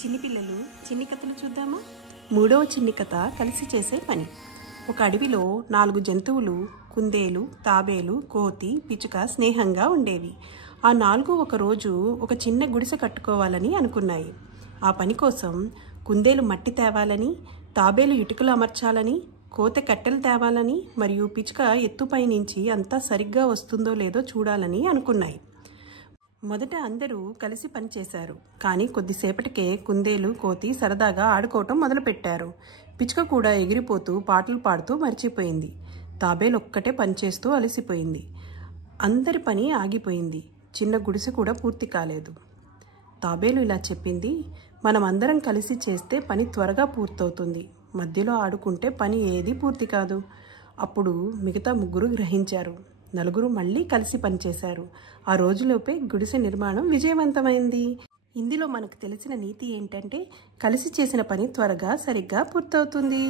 చిన్ని పిల్లలు చిన్ని కథలు చూద్దామా? మూడవ చిన్ని కథ కలిసి చేసే పని. ఒక అడవిలో 4 జంతువులు కుందేలు, తాబేలు, కోతి, పిచుక స్నేహంగా ఉండేవి. ఆ 4 ఒకరోజు ఒక చిన్న గుడిసె కట్టుకోవాలని అనుకున్నాయి. ఆ పని కోసం కుందేలు మట్టి తేవాలని, తాబేలు ఇటుకలు అమర్చాలని, కోతి కట్టెలు తేవాలని మరియు పిచుక ఎత్తుపై నుంచి అంతా సరిగ్గా వస్తుందో లేదో చూడాలని అనుకున్నాయి. మొదట అందరూ కలిసి పనిచేశారు. కానీ కొద్దిసేపటికే కుందేలు, కోతి సరదాగా ఆడుకోవటం మొదలుపెట్టారు. పిచుక కూడా ఎగిరిపోతూ పాటలు పాడుతూ మర్చిపోయింది. తాబేలు ఒక్కటే పనిచేస్తూ అలసిపోయింది. అందరి పని ఆగిపోయింది. చిన్న గుడిసె కూడా పూర్తి కాలేదు. తాబేలు ఇలా చెప్పింది, మనం అందరం కలిసి చేస్తే పని త్వరగా పూర్తవుతుంది. మధ్యలో ఆడుకుంటే పని ఏదీ పూర్తి కాదు. అప్పుడు మిగతా 3 గ్రహించారు. 4 మళ్ళీ కలిసి పనిచేశారు. ఆ రోజులోపే గుడిసె నిర్మాణం విజయవంతమైంది. ఇందులో మనకు తెలిసిన నీతి ఏంటంటే కలిసి చేసిన పని త్వరగా సరిగ్గా పూర్తవుతుంది.